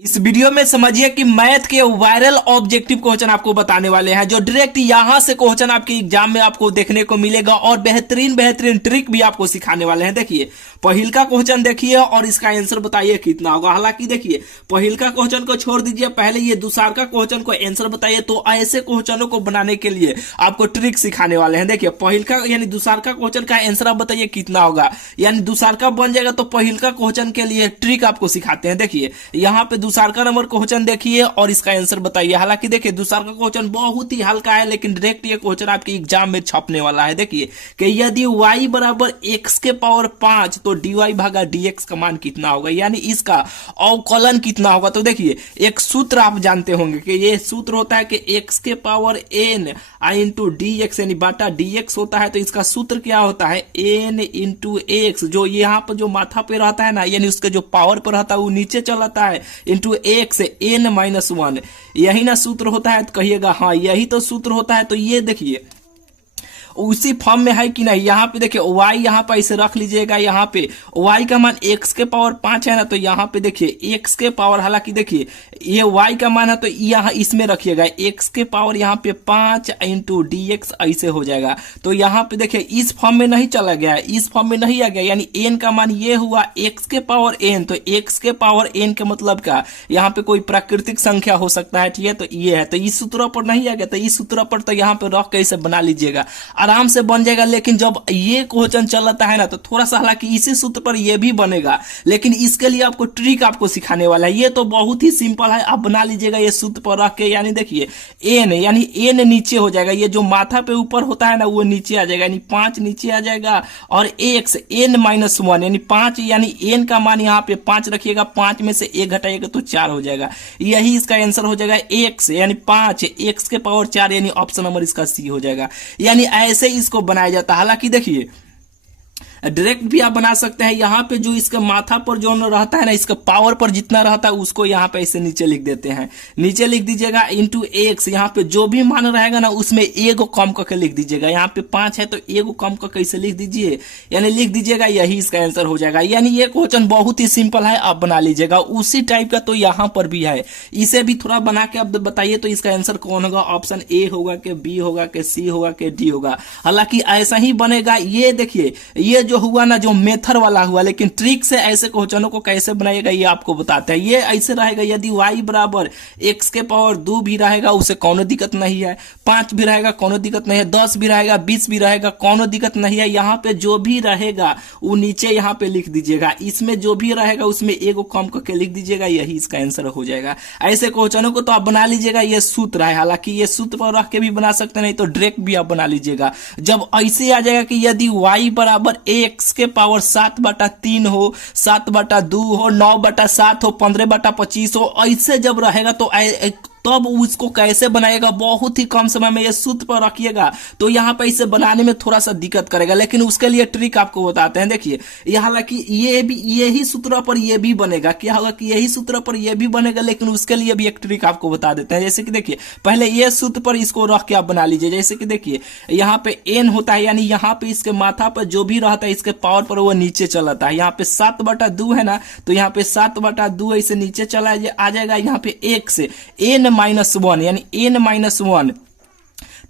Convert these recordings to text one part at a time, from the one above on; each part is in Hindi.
इस वीडियो में समझिए कि मैथ के वायरल ऑब्जेक्टिव क्वेश्चन आपको बताने वाले हैं जो डायरेक्ट यहां से क्वेश्चन आपके एग्जाम में आपको देखने को मिलेगा और बेहतरीन बेहतरीन ट्रिक भी आपको सिखाने वाले हैं। देखिए पहिल का क्वेश्चन देखिए और इसका आंसर बताइए कितना होगा। हालांकि देखिए पहिल का क्वेश्चन को छोड़ दीजिए, पहले ये दूसरा का क्वेश्चन को आंसर बताइए। तो ऐसे क्वेश्चनों को बनाने के लिए आपको ट्रिक सिखाने वाले हैं। देखिए पहिल का यानी दूसरा का क्वेश्चन का आंसर आप बताइए कितना होगा, यानी दूसरा का बन जाएगा तो पहिल का क्वेश्चन के लिए ट्रिक आपको सिखाते हैं। देखिए यहाँ पे दूसरा का नंबर क्वेश्चन देखिए और इसका आंसर बताइए। हालांकि देखिए दूसरा का क्वेश्चन बहुत ही हल्का है, लेकिन डायरेक्ट ये क्वेश्चन आपके एग्जाम में छपने वाला है। देखिए कि यदि y बराबर x के पावर 5 तो dy भागा dx का मान कितना होगा, यानी इसका अवकलन कितना होगा। तो देखिए एक सूत्र आप जानते होंगे कि ये सूत्र होता है कि x के पावर n इंटू dx यानी बाटा dx होता है। तो इसका सूत्र क्या होता है n इंटू x, जो यहाँ पर जो माथा पे रहता है ना, यानी उसके जो पावर पर रहता है वो नीचे चल आता है, इंटू x n-1, यही ना सूत्र होता है। तो कहिएगा हाँ यही तो सूत्र होता है। तो ये देखिए उसी फॉर्म में है कि नहीं। यहाँ पे देखिए y यहाँ पे ऐसे रख लीजिएगा, यहाँ पे y का मान x के पावर 5 है ना, तो यहाँ पे देखिए x के पावर, हालांकि देखिए ये y का मान है तो यहाँ इसमें रखिएगा x के पावर यहाँ पे 5 इंटू dx ऐसे हो जाएगा। तो यहाँ पे देखिए इस फॉर्म में नहीं चला गया, इस फॉर्म में नहीं आ गया, यानी n का मान ये हुआ x के पावर n। तो x के पावर n के मतलब का यहाँ पे कोई प्राकृतिक संख्या हो सकता है, ठीक है। तो ये है, तो इस सूत्र पर नहीं आ गया, तो इस सूत्र पर तो यहाँ पे रख के इसे बना लीजिएगा, आराम से बन जाएगा। लेकिन जब ये क्वेश्चन चलता है ना तो थोड़ा सा, हालांकि इसी सूत्र पर ये भी बनेगा, लेकिन इसके लिए आपको ट्रिक आपको सिखाने वाला है। ये तो बहुत ही सिंपल है, आप बना लीजिएगा ये सूत्र पर रख के। यानी देखिए n यानी n नीचे हो जाएगा, ये जो माथा पे ऊपर होता है ना वो नीचे आ जाएगा, यानी 5 नीचे आ जाएगा, और x n-1 यानी 5, यानी n का मान यहाँ पे 5 रखिएगा, 5 में से 1 घटाइएगा तो 4 हो जाएगा। यही इसका आंसर हो जाएगा x यानी 5 x के पावर 4, यानी ऑप्शन नंबर इसका सी हो जाएगा। यानी ऐसे इसको बनाया जाता है। हालांकि देखिए डायरेक्ट भी आप बना सकते हैं। यहाँ पे जो इसके माथा पर जो रहता है ना, इसका पावर पर जितना रहता है उसको यहाँ पे ऐसे नीचे लिख देते हैं, नीचे लिख दीजिएगा इंटू एक्स। यहाँ पे जो भी मान रहेगा ना उसमें एगो कम करके लिख दीजिएगा। यहाँ पे 5 है तो एगो कम करके इसे लिख दीजिए, यानी लिख दीजिएगा, यही इसका आंसर हो जाएगा। यानी ये क्वेश्चन बहुत ही सिंपल है, आप बना लीजिएगा। उसी टाइप का तो यहाँ पर भी है, इसे भी थोड़ा बना के आप बताइए तो इसका आंसर कौन होगा। ऑप्शन ए होगा कि बी होगा कि सी होगा कि डी होगा। हालांकि ऐसा ही बनेगा। ये देखिए ये जो हुआ ना, जो मेथड वाला हुआ, लेकिन ट्रिक से ऐसे क्वेश्चनों को कैसे बनाएगा ये आपको बताते हैं। ये ऐसे रहेगा, यदि y बराबर x के पावर 2 भी रहेगा उसे कोनो दिक्कत नहीं है, 5 भी रहेगा कोनो दिक्कत नहीं है, 10 भी रहेगा, 20 भी रहेगा कोनो दिक्कत नहीं है। यहाँ पे जो भी रहेगा वो नीचे यहाँ पे लिख दीजिएगा, इसमें जो भी रहेगा उसमें एगो कम करके लिख दीजिएगा, यही इसका आंसर हो जाएगा। ऐसे क्वेश्चनों को तो आप बना लीजिएगा, ये सूत्र है। हालांकि ये सूत्र पर रख के भी बना सकते, नहीं तो डायरेक्ट भी आप बना लीजिएगा। जब ऐसे आ जाएगा कि यदि y बराबर x के पावर 7/3 हो, 7/2 हो, 9/7 हो, 15/25 हो, ऐसे जब रहेगा तो तब उसको कैसे बनाएगा। बहुत ही कम समय में ये सूत्र पर रखिएगा तो यहाँ पे इसे बनाने में थोड़ा सा दिक्कत करेगा, लेकिन उसके लिए ट्रिक आपको बताते हैं। देखिए हालांकि ये भी यही सूत्र पर ये भी बनेगा, क्या होगा कि यही सूत्र पर ये भी बनेगा, लेकिन उसके लिए भी एक ट्रिक आपको बता देते हैं। जैसे कि देखिए पहले ये सूत्र पर इसको रख के आप बना लीजिए। जैसे कि देखिए यहाँ पे n होता है, यानी यहाँ पे इसके माथा पर जो भी रहता है इसके पावर पर वो नीचे चलाता है। यहाँ पे 7/2 है ना, तो यहाँ पे 7/2 ऐसे नीचे चला आ जाएगा। यहाँ पे x n-1 यानी n-1,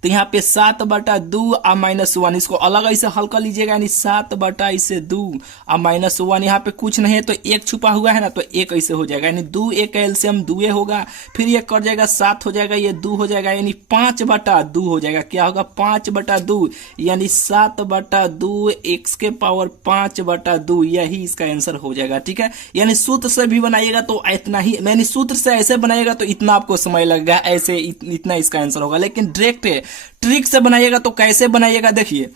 तो यहाँ पे 7/2 और -1, इसको अलग ऐसे हल कर लीजिएगा, यानी 7/2 और -1। यहाँ पे कुछ नहीं है तो एक छुपा हुआ है ना, तो एक ऐसे हो जाएगा, यानी 2 एक एलसीएम 2 होगा, फिर ये कट जाएगा 7 हो जाएगा, ये 2 हो जाएगा, यानी 5/2 हो जाएगा। क्या होगा 5/2, यानी 7/2 x के पावर 5/2, यही इसका आंसर हो जाएगा। ठीक है, यानी सूत्र से भी बनाइएगा तो इतना ही, यानी सूत्र से ऐसे बनाइएगा तो इतना आपको समय लगेगा, ऐसे इतना इसका आंसर होगा। लेकिन डायरेक्ट ट्रिक से बनाइएगा तो कैसे बनाइएगा, देखिए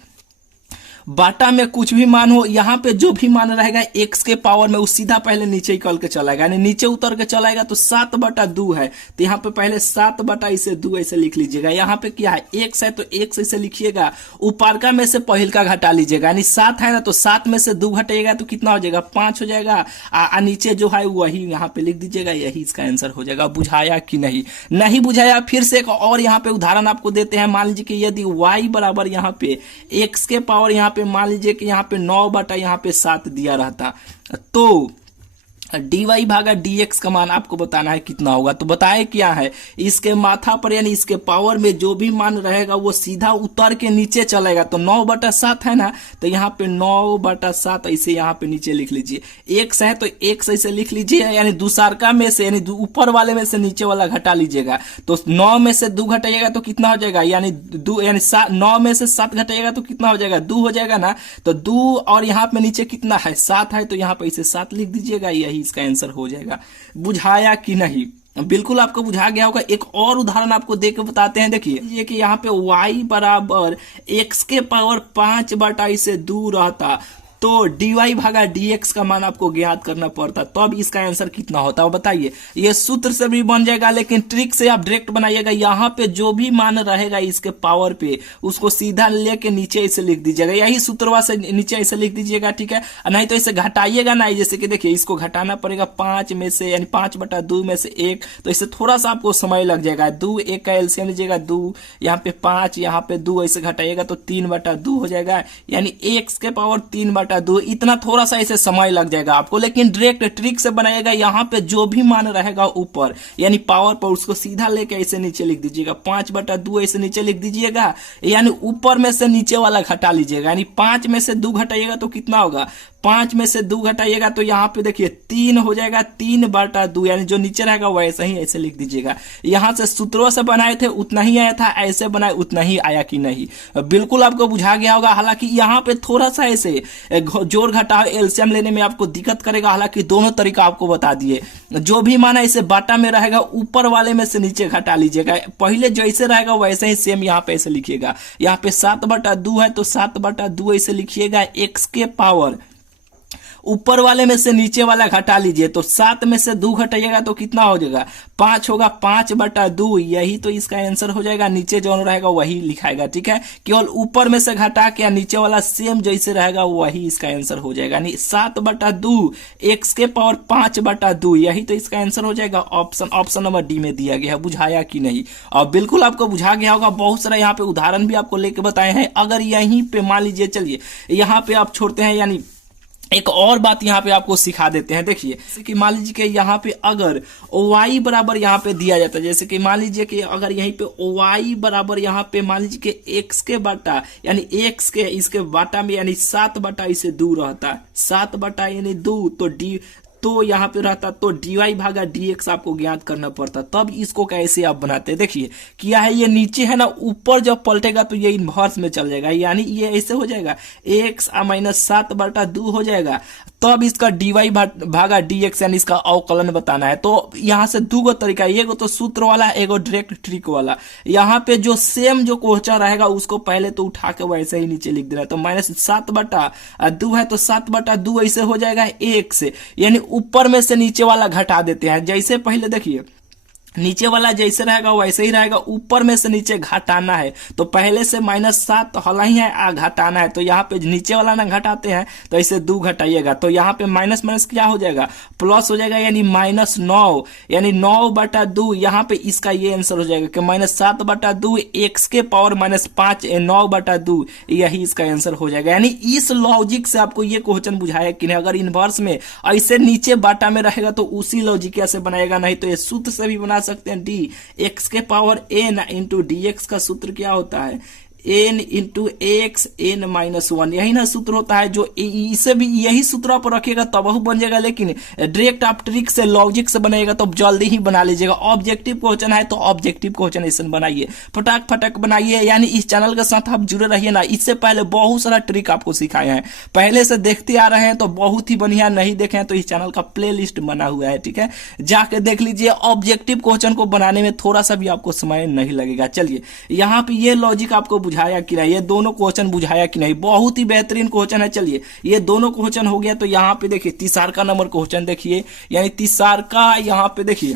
बाटा में कुछ भी मान हो, यहाँ पे जो भी मान रहेगा x के पावर में वो सीधा पहले नीचे ही निकल के चलाएगा, यानी नीचे उतर के चलाएगा। तो 7/2 है तो यहाँ पे पहले 7/2 ऐसे लिख लीजिएगा। यहाँ पे क्या है x है तो x ऐसे लिखिएगा, ऊपर का में से पहिल का घटा लीजिएगा, यानी 7 है ना, तो 7 में से 2 घटाइएगा तो कितना हो जाएगा 5 हो जाएगा। नीचे जो है वही यहाँ पे लिख दीजिएगा, यही इसका आंसर हो जाएगा। बुझाया कि नहीं बुझाया, फिर से एक और यहाँ पे उदाहरण आपको देते हैं। मान लीजिए कि यदि y बराबर यहाँ पे x के पावर यहाँ पे मान लीजिए कि यहाँ पे 9/7 दिया रहता, तो dy भागा dx का मान आपको बताना है कितना होगा। तो बताए क्या है, इसके माथा पर यानी इसके पावर में जो भी मान रहेगा वो सीधा उतर के नीचे चलेगा। तो 9/7 है ना, तो यहाँ पे 9/7 ऐसे यहाँ पे नीचे लिख लीजिए। x है तो x ऐसे लिख लीजिए, यानी दूसरका में से यानी ऊपर वाले में से नीचे वाला घटा लीजिएगा। तो 9 में से 2 घटाइएगा तो कितना हो जाएगा, यानी 9 में से 7 घटाइएगा तो कितना हो जाएगा, 2 हो जाएगा ना। तो 2 और यहाँ पे नीचे कितना है, 7 है, तो यहाँ पे इसे 7 लिख दीजिएगा, यही इसका आंसर हो जाएगा। बुझाया कि नहीं, बिल्कुल आपको बुझा गया होगा। एक और उदाहरण आपको देके बताते हैं। देखिए ये कि यहाँ पे y बराबर x के पावर 5/2 से दूर रहता तो dy भागा dx का मान आपको ज्ञात करना पड़ता, तो अब इसका आंसर कितना होता है बताइए। ये सूत्र से भी बन जाएगा, लेकिन ट्रिक से आप डायरेक्ट बनाइएगा। यहाँ पे जो भी मान रहेगा इसके पावर पे उसको सीधा लेके नीचे ऐसे लिख दीजिएगा, यही सूत्रवा से नीचे ऐसे लिख दीजिएगा, ठीक है। नहीं तो इसे घटाइएगा ना, जैसे कि देखिए इसको घटाना पड़ेगा 5 में से, यानी 5/2 में से 1, तो इससे थोड़ा सा आपको समय लग जाएगा। 2 1 का एलसीएम लीजिएगा 2, यहाँ पे 5, यहाँ पे 2 ऐसे घटाइएगा तो 3/2 हो जाएगा, यानी x के पावर 3/2। इतना थोड़ा सा ऐसे समय लग जाएगा आपको, लेकिन डायरेक्ट ट्रिक से बनाइएगा। यहाँ पे जो भी मान रहेगा ऊपर यानी पावर पर उसको सीधा लेके ऐसे नीचे लिख दीजिएगा, 5/2 ऐसे नीचे लिख दीजिएगा, यानी ऊपर में से नीचे वाला घटा लीजिएगा। यानी 5 में से 2 घटाइएगा तो कितना होगा, 5 में से 2 घटाइएगा तो यहाँ पे देखिए 3 हो जाएगा, 3/2, यानी जो नीचे रहेगा वैसे ही ऐसे लिख दीजिएगा। यहाँ से सूत्रों से बनाए थे उतना ही आया था, ऐसे बनाए उतना ही आया कि नहीं, बिल्कुल आपको बुझा गया होगा। हालांकि यहाँ पे थोड़ा सा ऐसे जोड़ घटाव एलसीएम लेने में आपको दिक्कत करेगा, हालांकि दोनों तरीका आपको बता दिए। जो भी माना इसे बाटा में रहेगा ऊपर वाले में से नीचे घटा लीजिएगा, पहले जैसे रहेगा वैसे ही सेम यहाँ पे ऐसे लिखिएगा। यहाँ पे 7/2 है तो 7/2 ऐसे लिखिएगा। x के पावर ऊपर वाले में से नीचे वाला घटा लीजिए, तो 7 में से 2 घटाइएगा तो कितना हो जाएगा, 5 होगा, 5/2, यही तो इसका आंसर हो जाएगा। नीचे जो रहेगा वही लिखाएगा, ठीक है। केवल ऊपर में से घटा के नीचे वाला सेम जैसे रहेगा वही इसका आंसर हो जाएगा। यानी 7/2 x के पावर 5/2, यही तो इसका आंसर हो जाएगा। ऑप्शन नंबर डी में दिया गया है। बुझाया कि नहीं, और बिल्कुल आपको बुझा गया होगा। बहुत सारा यहाँ पे उदाहरण भी आपको लेके बताए हैं। अगर यहीं पे मान लीजिए, चलिए यहाँ पे आप छोड़ते हैं, यानी एक और बात यहाँ पे आपको सिखा देते हैं। देखिए जैसे कि मान लीजिए कि यहाँ पे अगर y बराबर यहाँ पे दिया जाता है, जैसे कि मान लीजिए कि अगर यहीं पे y बराबर यहाँ पे मान लीजिए कि x के बाटा, यानी x के इसके बाटा में यानी 7/2 इसे 2 रहता, 7/2 यानी 2, तो यहाँ पे रहता, तो dy भागा dx आपको ज्ञात करना पड़ता। तब इसको कैसे आप बनाते हैं, देखिए क्या है, ये नीचे है ना, ऊपर जब पलटेगा तो ये इनवर्स में चल जाएगा, यानी ये ऐसे हो जाएगा, x - 7/2 हो जाएगा। तब इसका dy भागा dx यानी इसका अवकलन बताना है। तो यहाँ से 2 तरीका, एगो तो सूत्र वाला, एगो डायरेक्ट ट्रिक वाला। यहाँ पे जो सेम जो क्वेश्चन रहेगा उसको पहले तो उठा के वैसे ही नीचे लिख देना। तो -7/2 है तो 7/2 ऐसे हो जाएगा x, यानी ऊपर में से नीचे वाला घटा देते हैं। जैसे पहले देखिए नीचे वाला जैसे रहेगा वैसे ही रहेगा, ऊपर में से नीचे घटाना है तो पहले से -7 हला ही है, घटाना है, तो यहाँ पे नीचे वाला ना घटाते हैं तो ऐसे 2 घटाइएगा, तो यहाँ पे माइनस माइनस क्या हो जाएगा, प्लस हो जाएगा, यानी -9, यानी 9/2। यहाँ पे इसका ये आंसर हो जाएगा कि -7/2 x के पावर -5 9/2, यही इसका आंसर हो जाएगा। यानी इस लॉजिक से आपको ये क्वेश्चन बुझाया कि नहीं, अगर इनवर्स में ऐसे नीचे बाटा में रहेगा तो उसी लॉजिक से बनाएगा, नहीं तो ये सूत्र से भी बना सकते हैं। डी x के पावर n इंटू dx का सूत्र क्या होता है, n इंटू एक्स n -1, यही ना सूत्र होता है। जो इसे भी यही सूत्र पर रखिएगा तब बन जाएगा, लेकिन डायरेक्ट आप ट्रिक से लॉजिक से बनाएगा तो जल्दी ही बना लीजिएगा। ऑब्जेक्टिव क्वेश्चन है तो ऑब्जेक्टिव क्वेश्चन ऐसे बनाइए, फटाक फटाक बनाइए। यानी इस चैनल के साथ आप जुड़े रहिए ना, इससे पहले बहुत सारा ट्रिक आपको सिखाए हैं, पहले से देखते आ रहे हैं तो बहुत ही बढ़िया, नहीं देखे हैं तो इस चैनल का प्ले लिस्ट बना हुआ है, ठीक है, जाके देख लीजिए। ऑब्जेक्टिव क्वेश्चन को बनाने में थोड़ा सा भी आपको समय नहीं लगेगा। चलिए यहाँ पे ये लॉजिक आपको बुझाया कि नहीं, ये दोनों क्वेश्चन बुझाया कि नहीं, बहुत ही बेहतरीन क्वेश्चन है। चलिए ये दोनों क्वेश्चन हो गया, तो यहाँ पे देखिए तीसरा नंबर क्वेश्चन देखिए, यानी तीसरा यहाँ पे देखिए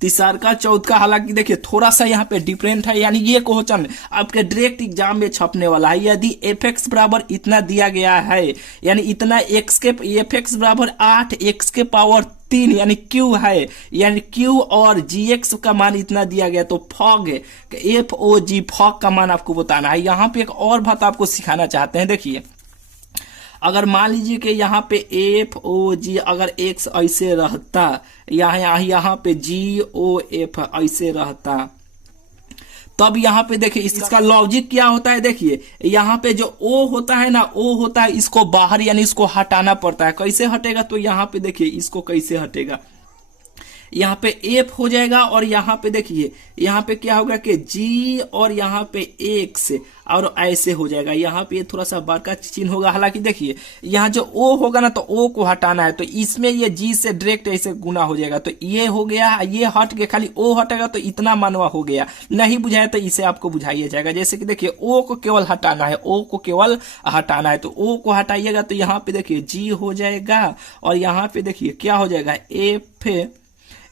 तीसरा चौथा, हालांकि देखिए थोड़ा सा यहाँ पे डिफरेंट है। यानी ये क्वेश्चन आपके डायरेक्ट एग्जाम में छपने वाला है। यदि fx बराबर इतना दिया गया है, यानी इतना x के fx बराबर 8 x के पावर 3 यानी q है, यानी q और gx का मान इतना दिया गया, तो fog का मान आपको बताना है। यहाँ पे एक और बात आपको सिखाना चाहते हैं, देखिए अगर मान लीजिए कि यहाँ पे एफ ओ जी अगर एक्स ऐसे रहता, यहाँ पे जी ओ एफ ऐसे रहता, तब यहाँ पे देखिए इसका लॉजिक क्या होता है। देखिए यहाँ पे जो ओ होता है ना, ओ होता है इसको बाहर यानी इसको हटाना पड़ता है। कैसे हटेगा, तो यहाँ पे देखिए इसको कैसे हटेगा, यहाँ पे एफ हो जाएगा और यहाँ पे देखिए यहाँ पे क्या होगा कि जी और यहाँ पे एक्स और ऐसे हो जाएगा। यहाँ पे थोड़ा सा बड़का चिन्ह होगा। हालांकि देखिए यहाँ जो ओ होगा ना, तो ओ को हटाना है, तो इसमें ये जी से डायरेक्ट ऐसे गुना हो जाएगा। तो ये हो गया, ये हट गया, खाली ओ हटेगा तो इतना मानवा हो गया। नहीं बुझाया तो इसे आपको बुझाइए जाएगा। जैसे कि देखिए ओ को केवल हटाना है, ओ को केवल हटाना है, तो ओ को हटाइएगा तो यहाँ पे देखिए जी हो जाएगा और यहाँ पे देखिए क्या हो जाएगा, एफ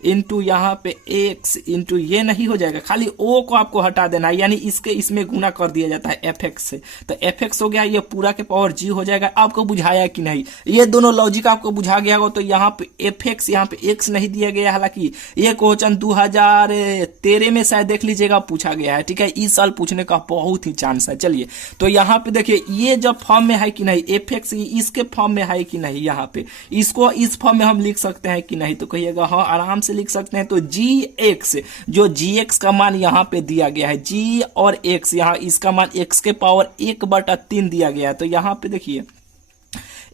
इंटू यहाँ पे एक्स इंटू ये नहीं हो जाएगा, खाली ओ को आपको हटा देना है, यानी इसके इसमें गुना कर दिया जाता है एफ एक्स से। तो एफ एक्स हो गया, ये पूरा के पावर जी हो जाएगा। आपको बुझाया कि नहीं, ये दोनों लॉजिक आपको बुझा गया हो। तो यहाँ पे एफ एक्स, यहाँ पे एक्स नहीं दिया गया। हालांकि ये क्वेश्चन 2013 में शायद देख लीजिएगा पूछा गया है, ठीक है। इस साल पूछने का बहुत ही चांस है। चलिए तो यहाँ पे देखिए ये जब फॉर्म में है कि नहीं, एफ एक्स इसके फॉर्म में है कि नहीं, यहाँ पे इसको इस फॉर्म में हम लिख सकते हैं कि नहीं, तो कहिएगा हाँ आराम से लिख सकते हैं। तो जी एक्स, जो जी एक्स का मान यहाँ पे दिया गया है, जी और एक्स, यहाँ इसका मान एक्स के पावर 1/3 दिया गया है। तो यहाँ पे देखिए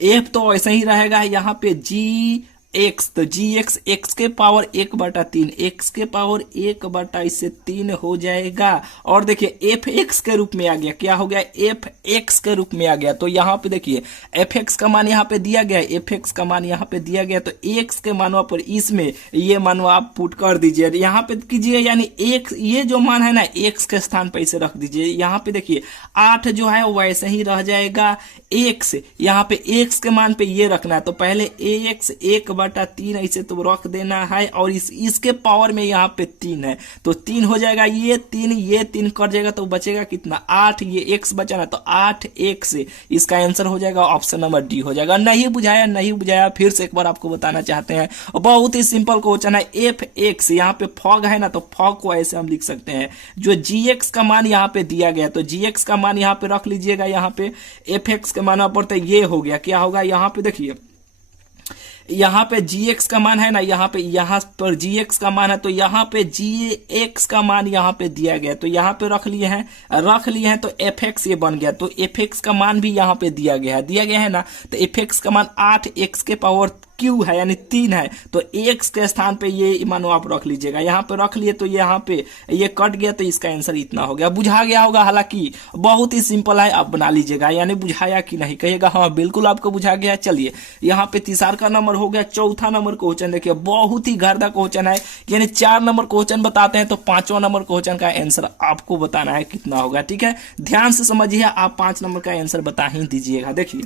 एफ तो ऐसा ही रहेगा, यहाँ पे जी एक्स, तो जी एक्स एक्स के पावर 1/3, एक्स के पावर 1/3 हो जाएगा। और देखिए एफ एक्स के रूप में आ गया, क्या हो गया, एफ एक्स के रूप में आ गया। तो यहाँ पे देखिए एफ एक्स का मान यहाँ पे दिया गया, एफ एक्स का मान यहाँ पे दिया गया, तो एक्स के मानवा पर इसमें ये मानवा आप पुट कर दीजिए, यहाँ पे कीजिए, यानी एक ये जो मान है ना एक्स के स्थान पे इसे रख दीजिए। यहाँ पे देखिए 8 जो है वैसे ही रह जाएगा, एक्स यहाँ पे एक्स के मान पे ये रखना है। तो पहले एक्स 1/3 ऐसे तो रख देना है, और इसके पावर में यहाँ पे 3 है, तो 3 हो जाएगा, ये 3 कट जाएगा तो बचेगा कितना, 8, ये एक्स बचा ना, तो 8 एक्स इसका आंसर हो जाएगा, ऑप्शन नंबर डी हो जाएगा। नहीं बुझाया, फिर से एक बार आपको बताना चाहते हैं, बहुत ही सिंपल क्वेश्चन है। एफ एक्स यहाँ पे फॉग है ना, तो फॉग को ऐसे हम लिख सकते हैं, जो जी एक्स का मान यहाँ पे दिया गया, तो जी एक्स का मान यहाँ पे रख लीजिएगा, यहाँ पे एफ एक्स के मान पर, तो ये हो गया, क्या होगा, यहाँ पे देखिए यहाँ पे gx का मान है ना, यहाँ पर gx का मान है, तो यहाँ पे gx का मान यहाँ पे दिया गया, तो यहाँ पे रख लिए हैं तो fx ये बन गया। तो fx का मान भी यहाँ पे दिया गया है ना, तो fx का मान 8x के पावर क्यू है, यानी 3 है, तो x के स्थान पे ये मानो आप रख लीजिएगा। यहाँ पे रख लिए तो यहाँ पे ये कट गया, तो इसका आंसर इतना हो गया। बुझा गया होगा, हालांकि बहुत ही सिंपल है, आप बना लीजिएगा। यानी बुझाया कि नहीं, कहिएगा हाँ बिल्कुल आपको बुझा गया। चलिए यहाँ पे तीसरा का नंबर हो गया। चौथा नंबर क्वेश्चन देखिए, बहुत ही घरदा क्वेश्चन है, यानी 4 नंबर क्वेश्चन बताते हैं तो 5वां नंबर क्वेश्चन का आंसर आपको बताना है कितना होगा, ठीक है। ध्यान से समझिए, आप 5 नंबर का आंसर बता ही दीजिएगा। देखिए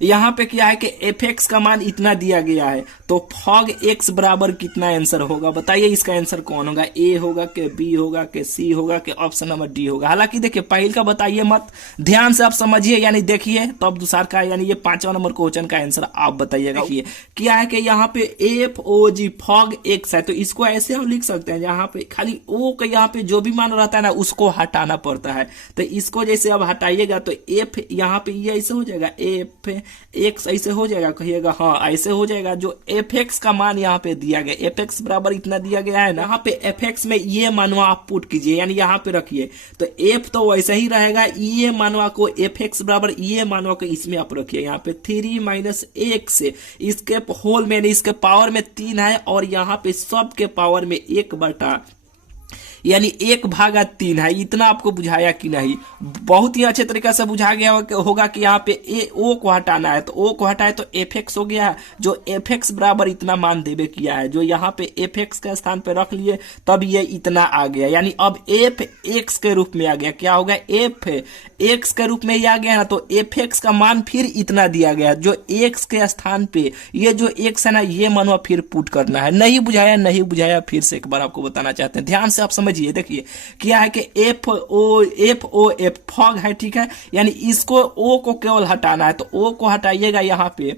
यहाँ पे क्या है कि एफ एक्स का मान इतना दिया गया है, तो फॉग एक्स बराबर कितना आंसर होगा, बताइए इसका आंसर कौन होगा, ए होगा कि बी होगा कि सी होगा कि ऑप्शन नंबर डी होगा। हालांकि देखिए पहले का बताइए मत, ध्यान से आप समझिए, यानी देखिए तब दूसरा का, यानी ये 5वां नंबर क्वेश्चन का आंसर आप बताइएगा। देखिए क्या है कि यहाँ पे एफ ओ जी फॉग एक्स है, तो इसको ऐसे हम लिख सकते हैं, यहाँ पे खाली ओ का यहाँ पे जो भी मान रहता है ना उसको हटाना पड़ता है, तो इसको जैसे अब हटाइएगा तो एफ यहाँ पे ये ऐसे हो जाएगा, एफ एक्स ऐसे हो जाएगा, कहिएगा हाँ ऐसे हो जाएगा। जो एफ एक्स का मान यहाँ पे दिया गया, एफ एक्स बराबर इतना दिया गया है ना, यहाँ पे एफ एक्स में ये मानवा आप पुट कीजिए, यानी यहाँ पे रखिए, तो एफ तो वैसे ही रहेगा, ये मानवा को एफ एक्स बराबर ये मानवा को इसमें आप रखिए, यहाँ पे 3 - एक्स, इसके होल में इसके पावर में 3 है, और यहाँ पे सब के पावर में 1/, यानी 1/3 है। इतना आपको बुझाया कि नहीं, बहुत ही अच्छे तरीके से बुझा गया होगा कि यहाँ पे ए ओ को हटाना है, तो ओ को हटाए तो एफ एक्स हो गया, जो एफ एक्स बराबर इतना मान देवे किया है, जो यहाँ पे एफ एक्स के स्थान पे रख लिए, तब ये इतना आ गया, यानी अब एफ एक्स के रूप में आ गया। क्या होगा, एफ एक्स के रूप में ही आ गया ना, तो एफ एक्स का मान फिर इतना दिया गया, जो एक्स के स्थान पे ये जो एक्स है ना, ये मानवा फिर पुट करना है। नहीं बुझाया, फिर से एक बार आपको बताना चाहते हैं, ध्यान से आप समझिए। देखिए क्या है कि एफ ओ एफ फॉग है, ठीक है, यानी इसको ओ को केवल हटाना है, तो ओ को हटाइएगा यहाँ पे,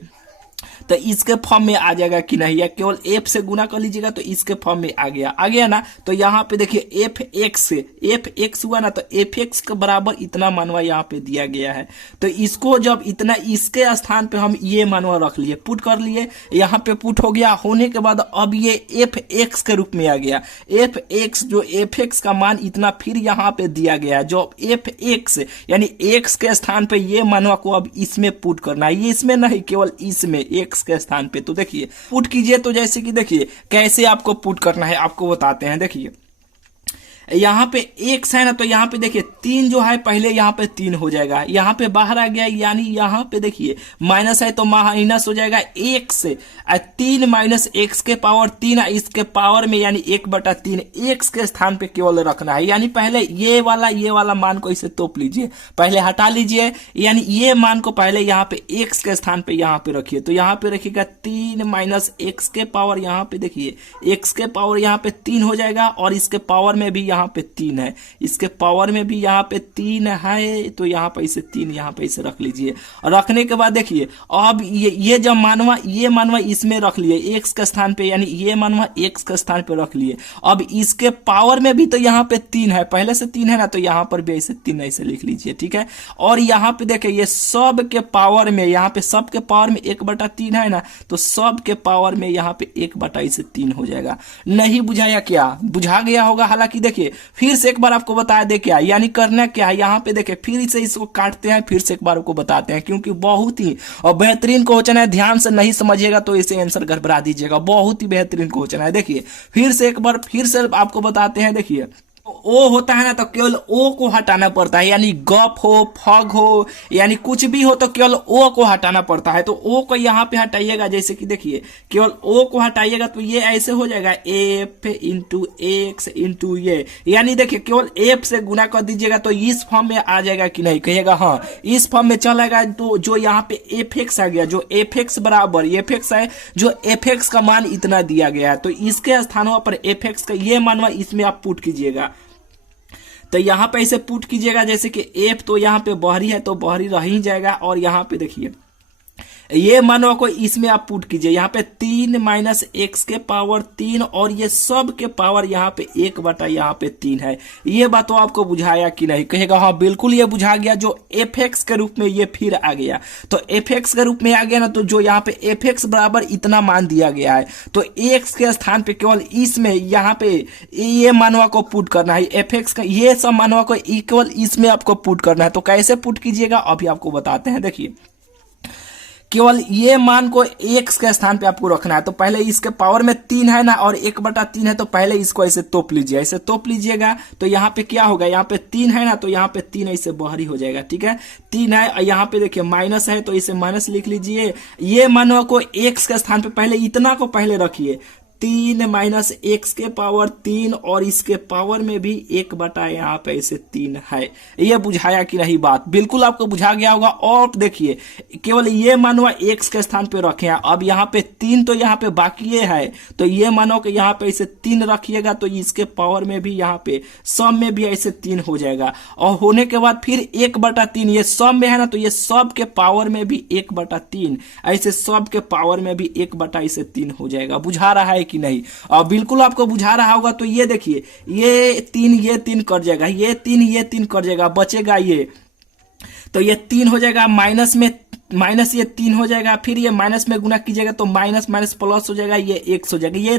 तो इसके फॉर्म में आ जाएगा कि नहीं, या केवल एफ से गुना कर लीजिएगा तो इसके फॉर्म में आ गया ना। तो यहाँ पे देखिए एफ एक्स हुआ ना, तो एफ एक्स के बराबर इतना मानवा यहाँ पे दिया गया है। तो इसको जब इतना इसके स्थान पे हम ये मानवा रख लिए, पुट कर लिए, यहाँ पे पुट हो गया। होने के बाद अब ये एफ एक्स के रूप में आ गया। एफ एक्स जो एफ एक्स का मान इतना फिर यहाँ पे दिया गया है, जो एफ एक्स यानी एक्स के स्थान पे ये मानवा को अब इसमें पुट करना है, ये इसमें नहीं केवल इसमें एक्स के स्थान पे। तो देखिए पुट कीजिए, तो जैसे कि देखिए कैसे आपको पुट करना है आपको बताते हैं। देखिए यहाँ पे एक्स है ना, तो यहाँ पे देखिए 3 जो है पहले यहाँ पे 3 हो जाएगा, यहाँ पे बाहर आ गया, यानी यहाँ पे देखिए माइनस है तो माइनस हो जाएगा एक्स, 3 माइनस एक्स के पावर 3 इसके पावर में यानी 1/3 एक्स के स्थान पे केवल रखना है। यानी पहले ये वाला मान को इसे तोप लीजिए, पहले हटा लीजिए, यानी ये मान को पहले यहाँ पे एक्स के स्थान पे यहाँ पे रखिए। तो यहाँ पे रखिएगा 3 माइनस एक्स के पावर, यहाँ पे देखिए एक्स के पावर यहाँ पे 3 हो जाएगा, और इसके पावर में भी यहाँ पे 3 है, इसके पावर में भी यहाँ पे 3 है, तो यहाँ पे इसे 3 यहाँ पे इसे रख लीजिए। और रखने के बाद देखिए अब ये जब ये मानवा इसमें रख लिए एक्स के स्थान पे, यानी ये मानवा एक्स के स्थान पे रख लिए। अब इसके पावर में भी तो यहाँ पे 3 है, पहले से 3 है ना, तो यहाँ पर भी ऐसे 3 ऐसे लिख लीजिए, ठीक है। और यहाँ पे देखिए ये सब के पावर में, यहाँ पे सब के पावर में 1/3 है ना, तो सब के पावर में यहाँ पे 1/3 हो जाएगा। नहीं बुझाया क्या? बुझा गया होगा। हालांकि देखिए फिर से एक बार आपको बताया दे क्या, यानी करना क्या है, यहाँ पे देखिए फिर से इसको काटते हैं, फिर से एक बार आपको बताते हैं, क्योंकि बहुत ही और बेहतरीन क्वेश्चन है, ध्यान से नहीं समझिएगा तो इसे आंसर गड़बड़ा दीजिएगा। बहुत ही बेहतरीन क्वेश्चन है। देखिए फिर से एक बार फिर से आपको बताते हैं। देखिए ओ होता है ना, तो केवल ओ को हटाना पड़ता है, यानी गप हो फग हो यानी कुछ भी हो तो केवल ओ को हटाना पड़ता है। तो ओ को यहाँ पे हटाइएगा, जैसे कि देखिए केवल ओ को हटाइएगा तो ये ऐसे हो जाएगा एफ इंटू एक्स इंटू ये, यानी देखिए केवल एफ से गुना कर दीजिएगा तो इस फॉर्म में आ जाएगा कि नहीं, कहिएगा हाँ इस फॉर्म में चलेगा। तो जो यहाँ पे एफ एक्स आ गया, जो एफ एक्स बराबर एफ एक्स है, जो एफ एक्स का मान इतना दिया गया है, तो इसके स्थानों पर एफ एक्स का ये मानवा इसमें आप पुट कीजिएगा। तो यहाँ पे इसे पुट कीजिएगा, जैसे कि एफ तो यहाँ पे बहरी है तो बहरी रह ही जाएगा, और यहाँ पे देखिए ये मानवा को इसमें आप पुट कीजिए। यहाँ पे 3 माइनस एक्स के पावर 3 और ये सब के पावर यहाँ पे 1/3 है। ये बात तो आपको बुझाया कि नहीं, कहेगा हाँ बिल्कुल ये बुझा गया। जो एफ एक्स के रूप में ये फिर आ गया, तो एफ एक्स के रूप में आ गया ना, तो जो यहाँ पे एफ एक्स बराबर इतना मान दिया गया है, तो एक्स के स्थान पे केवल इसमें यहाँ पे ये मानवा को पुट करना है। एफ एक्स का ये सब मानवा को केवल इसमें आपको पुट करना है। तो कैसे पुट कीजिएगा अभी आपको बताते हैं। देखिए केवल ये मान को एक्स के स्थान पे आपको रखना है। तो पहले इसके पावर में 3 है ना, और 1/3 है, तो पहले इसको ऐसे तोप लीजिए, ऐसे तोप लीजिएगा। तो यहाँ पे क्या होगा, यहाँ पे 3 है ना, तो यहाँ पे 3 ऐसे बाहरी हो जाएगा, ठीक है। 3 है, यहाँ पे देखिए माइनस है तो इसे माइनस लिख लीजिए। ये मानवा को एक्स के स्थान पे पहले इतना को पहले रखिए, 3 माइनस एक्स के पावर 3 और इसके पावर में भी 1/ यहाँ पे इसे 3 है। ये बुझाया कि नहीं बात? बिल्कुल आपको बुझा गया होगा। और देखिए केवल ये मानवा एक्स के स्थान पे रखे हैं। अब यहाँ पे 3 तो यहाँ पे बाकी है, तो ये मानो कि यहाँ पे इसे 3 रखिएगा, तो इसके पावर में भी यहाँ पे सब में भी ऐसे 3 हो जाएगा। और होने के बाद फिर 1/3 ये सब में है ना, तो ये सब के पावर में भी 1/3 ऐसे सब के पावर में भी 1/3 हो जाएगा। बुझा रहा है कि नहीं? और बिल्कुल आपको बुझा रहा होगा। तो ये देखिए ये 3 कट जाएगा, ये 3 कट जाएगा, बचेगा ये, तो ये 3 हो जाएगा, माइनस में माइनस ये 3 हो जाएगा, फिर ये माइनस में गुना कीजिएगा तो माइनस माइनस प्लस हो जाएगा, ये x हो जाएगा। ये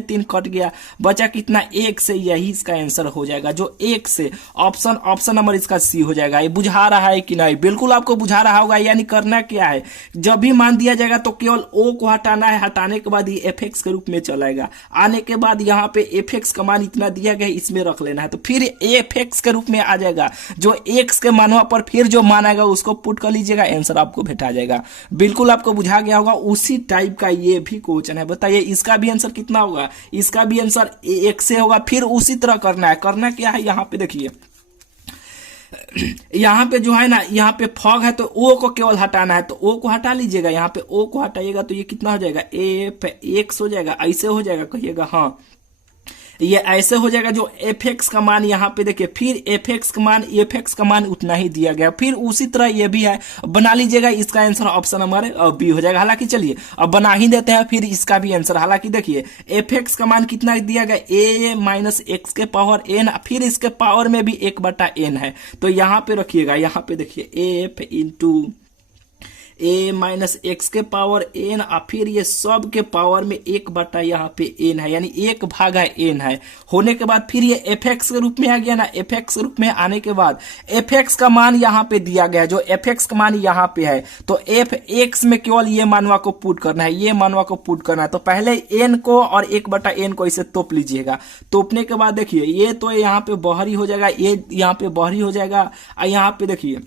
3 कट गया, बचा कितना? 1 से। यही इसका आंसर हो जाएगा, जो 1 से। ऑप्शन नंबर इसका सी हो जाएगा। ये बुझा रहा है कि नहीं? बिल्कुल आपको बुझा रहा होगा। यानी करना क्या है, जब भी मान दिया जाएगा तो केवल ओ को हटाना है, हटाने के बाद ये एफ एक्स के रूप में चलाएगा। आने के बाद यहाँ पे एफ एक्स का मान इतना दिया गया इसमें रख लेना है, तो फिर एफ एक्स के रूप में आ जाएगा। जो एक्स के मानवा पर फिर जो मान आएगा उसको पुट कर लीजिएगा, आंसर आपको भेटा जाएगा। बिल्कुल आपको बुझा गया होगा। उसी टाइप का ये भी क्वेश्चन है। बताइए इसका भी आंसर कितना होगा? इसका भी आंसर 1 से होगा। फिर उसी तरह करना है। करना क्या है, यहाँ पे देखिए यहाँ पे जो है ना, यहाँ पे फॉग है तो ओ को केवल हटाना है, तो ओ को हटा लीजिएगा। यहाँ पे ओ को हटाइएगा तो ये कितना हो जाएगा? एफ एक्स हो जाएगा। ऐसे हो जाएगा, कहिएगा हाँ। ये ऐसे हो जाएगा जो एफ एक्स का मान यहाँ पे देखिए, फिर एफ एक्स का मान उतना ही दिया गया, फिर उसी तरह ये भी है, बना लीजिएगा। इसका आंसर ऑप्शन हमारे बी हो जाएगा। हालांकि चलिए अब बना ही देते हैं, फिर इसका भी आंसर। हालांकि देखिए एफ एक्स का मान कितना दिया गया, ए माइनस एक्स के पावर एन, फिर इसके पावर में भी 1/n है। तो यहाँ पे रखिएगा, यहाँ पे देखिए एफ इंटू ए माइनस एक्स के पावर एन, और फिर ये सब के पावर में 1/ यहाँ पे एन है, यानी 1/n है। होने के बाद फिर ये एफ एक्स के रूप में आ गया ना। एफ एक्स के रूप में आने के बाद एफ एक्स का मान यहाँ पे दिया गया है, जो एफ एक्स का मान यहाँ पे है, तो एफ एक्स में केवल ये मानवा को पुट करना है, ये मानवा को पुट करना है। तो पहले एन को और 1/n को इसे तोप लीजिएगा। तोपने के बाद देखिए ये तो यहाँ पे बाहरी हो जाएगा, ये यहाँ पे बाहरी हो जाएगा, और यहाँ पे देखिए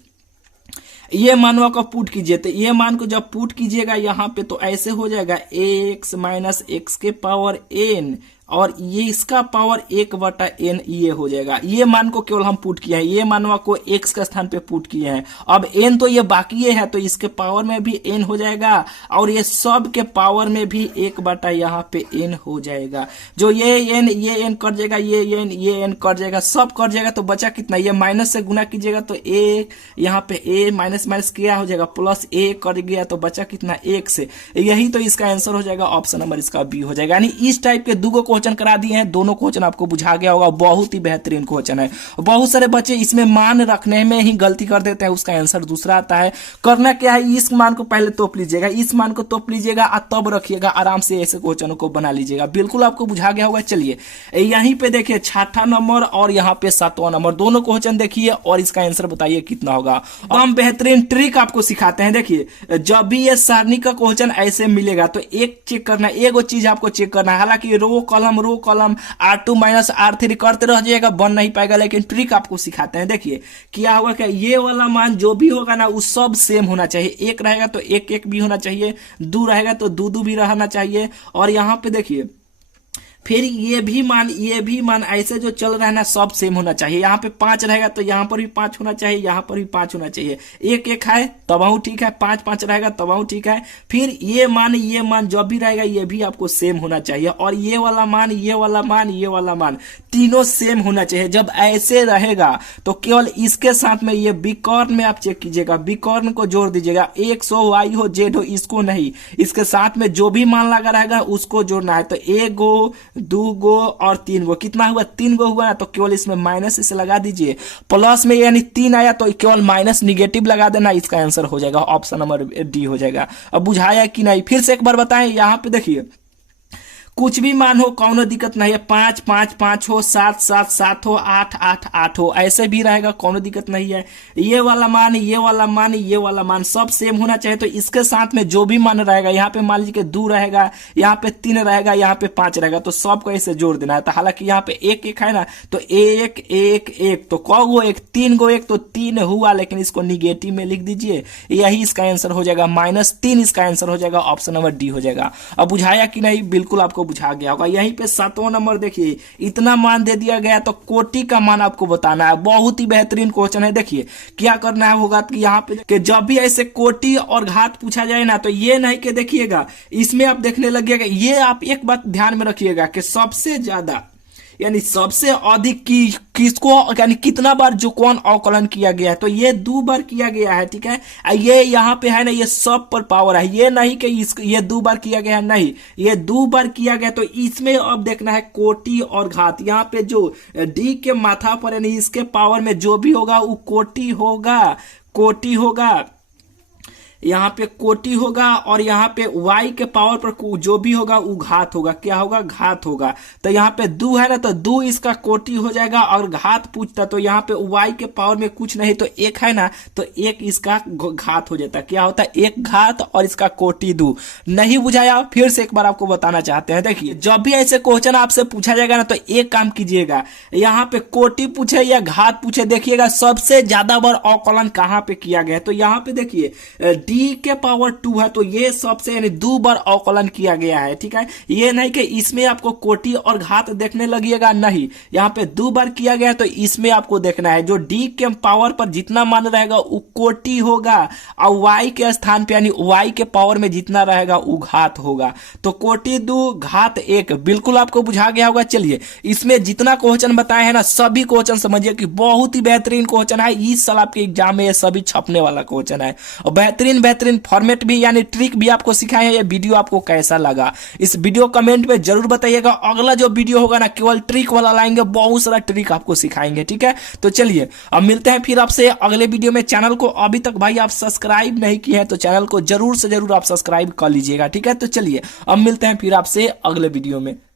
ये मानवा को पुट कीजिए। तो ये मान को जब पुट कीजिएगा यहाँ पे, तो ऐसे हो जाएगा एक्स माइनस एक्स के पावर एन, और ये इसका पावर 1/n ये हो जाएगा। ये मान को केवल हम पुट किए हैं, ये मानवा को x के स्थान पे पुट किए हैं। अब n तो ये बाकी है, तो इसके पावर में भी n हो जाएगा, और ये सब के पावर में भी 1/ यहाँ पे n हो जाएगा। जो ये n कट जाएगा, ये n कट जाएगा, सब कट जाएगा। तो बचा कितना, ये माइनस से गुना कीजिएगा तो a यहाँ पे a माइनस माइनस क्या हो जाएगा, प्लस a कट गया, तो बचा कितना 1 से। यही तो इसका आंसर हो जाएगा, ऑप्शन नंबर इसका बी हो जाएगा। यानी इस टाइप के दो क्वेश्चन करा दिए हैं, दोनों क्वेश्चन आपको बुझा गया होगा। बहुत ही बेहतरीन क्वेश्चन है। बहुत सारे बच्चे इसमें मान रखने में ही गलती कर देते हैं, उसका आंसर दूसरा आता है। करना क्या है, इस मान को पहले तोप लीजिएगा, इस मान को तोप लीजिएगा, और तब रखिएगा, आराम से ऐसे क्वेश्चनों को बना लीजिएगा। बिल्कुल आपको बुझा गया होगा। चलिए यहीं पे देखिए 6वां नंबर और यहाँ पे 7वां नंबर, दोनों क्वेश्चन देखिए और इसका आंसर बताइए कितना होगा। हम बेहतरीन ट्रिक आपको सिखाते हैं। देखिए जब भी ये सारणी का क्वेश्चन ऐसे मिलेगा तो एक चेक करना, एगो चीज आपको चेक करना है। हालांकि row column R2 minus R3 करते रह जाएगा, बन नहीं पाएगा, लेकिन ट्रिक आपको सिखाते हैं। देखिए क्या होगा, क्या ये वाला मान जो भी होगा ना, वो सब सेम होना चाहिए। एक रहेगा तो एक भी होना चाहिए, 2 रहेगा तो 2 भी रहना चाहिए। और यहाँ पे देखिए फिर ये भी मान ऐसे जो चल रहा है ना, सब सेम होना चाहिए। यहाँ पे 5 रहेगा तो यहाँ पर भी 5 होना चाहिए, यहाँ पर भी 5 होना चाहिए। 1 है तबाहू ठीक है, 5 रहेगा तबाहू ठीक है। फिर ये मान जब भी रहेगा ये भी आपको सेम होना चाहिए, और ये वाला मान तीनों सेम होना चाहिए। जब ऐसे रहेगा तो केवल इसके साथ में ये विकर्ण में आप चेक कीजिएगा, विकर्ण को जोड़ दीजिएगा। X हो, Y हो, Z हो, इसको नहीं, इसके साथ में जो भी मान लगा रहेगा उसको जोड़ना है। तो 1 गो, 2 गो और 3 गो, कितना हुआ, 3 गो हुआ ना, तो केवल इसमें माइनस इसे लगा दीजिए। प्लस में यानी 3 आया तो केवल माइनस निगेटिव लगा देना, इसका आंसर हो जाएगा, ऑप्शन नंबर डी हो जाएगा। अब बुझाया कि नहीं, फिर से एक बार बताएं। यहाँ पे देखिए कुछ भी मान हो, कौनो दिक्कत नहीं है। 5 5 5 हो, 7 7 7 हो, 8 8 8 हो, ऐसे भी रहेगा, कौनो दिक्कत नहीं है। ये वाला मान सब सेम होना चाहिए। तो इसके साथ में जो भी मान रहेगा, यहाँ पे मान लीजिए 2 रहेगा, यहाँ पे 3 रहेगा, यहाँ पे 5 रहेगा, तो सबको ऐसे जोड़ देना है। तो हालांकि यहाँ पे 1 है ना, तो 1 1 1, तो कौ गो 1, 3 गो 1, तो 3 हुआ, लेकिन इसको निगेटिव में लिख दीजिए। यही इसका आंसर हो जाएगा, -3 इसका आंसर हो जाएगा, ऑप्शन नंबर डी हो जाएगा। अब बुझाया कि नहीं, बिल्कुल आपको बुझा गया होगा। यहीं पे 7वां नंबर देखिए, इतना मान दे दिया गया तो कोटि का मान आपको बताना है। बहुत ही बेहतरीन क्वेश्चन है। देखिए क्या करना होगा कि यहाँ पे कि जब भी ऐसे कोटि और घात पूछा जाए ना, तो ये नहीं कि देखिएगा इसमें आप देखने लगिएगा। ये आप एक बात ध्यान में रखिएगा कि सबसे ज्यादा यानी सबसे अधिक किसको यानी कितना बार जो कौन अवकलन किया गया है, तो ये 2 बार किया गया है। ठीक है, ये यहाँ पे है ना, ये सब पर पावर है। ये नहीं कि ये 2 बार किया गया है, नहीं, ये 2 बार किया गया। तो इसमें अब देखना है कोटि और घात। यहाँ पे जो डी के माथा पर यानी इसके पावर में जो भी होगा वो कोटि होगा, यहाँ पे कोटि होगा, और यहाँ पे y के पावर पर जो भी होगा वो घात होगा। क्या होगा, घात होगा। तो यहाँ पे 2 है ना, तो 2 इसका कोटि हो जाएगा, और घात पूछता तो यहाँ पे y के पावर में कुछ नहीं, तो 1 है ना, तो 1 इसका घात हो जाता। क्या होता है, 1 घात और इसका कोटि 2। नहीं बुझाया, फिर से एक बार आपको बताना चाहते हैं। देखिए जब भी ऐसे क्वेश्चन आपसे पूछा जाएगा ना, तो एक काम कीजिएगा, यहाँ पे कोटि पूछे या घात पूछे, देखिएगा सबसे ज्यादा बार अवकलन कहाँ पे किया गया है। तो यहाँ पे देखिए डी के पावर 2 है तो ये सबसे यानी 2 बार अवकलन किया गया है। ठीक है, ये नहीं कि इसमें आपको कोटि और घात देखने लगिएगा, नहीं, यहाँ पे 2 बार किया गया तो इसमें आपको देखना है जो डी के पावर पर जितना मान रहेगा वो कोटि होगा और वाई के स्थान पे यानी वाई के पावर में जितना रहेगा वो घात होगा। तो कोटि 2 घात 1 बिल्कुल आपको बुझा गया होगा। चलिए इसमें जितना क्वेश्चन बताए हैं ना सभी क्वेश्चन समझिए कि बहुत ही बेहतरीन क्वेश्चन है। इस साल आपके एग्जाम में ये सभी छपने वाला क्वेश्चन है और बेहतरीन बेहतरीन फॉर्मेट भी यानी ट्रिक भी आपको सिखाए हैं। ये वीडियो आपको कैसा लगा इस वीडियो कमेंट में जरूर बताइएगा। अगला जो वीडियो होगा ना केवल ट्रिक वाला लाएंगे, बहुत सारा ट्रिक आपको सिखाएंगे। ठीक है, तो चलिए अब मिलते हैं फिर आपसे अगले वीडियो में। चैनल को अभी तक भाई आप सब्सक्राइब नहीं किए हैं तो चैनल को जरूर से जरूर आप सब्सक्राइब कर लीजिएगा। ठीक है, तो चलिए अब मिलते हैं फिर आपसे अगले वीडियो में।